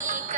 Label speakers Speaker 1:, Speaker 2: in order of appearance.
Speaker 1: కటాక్షము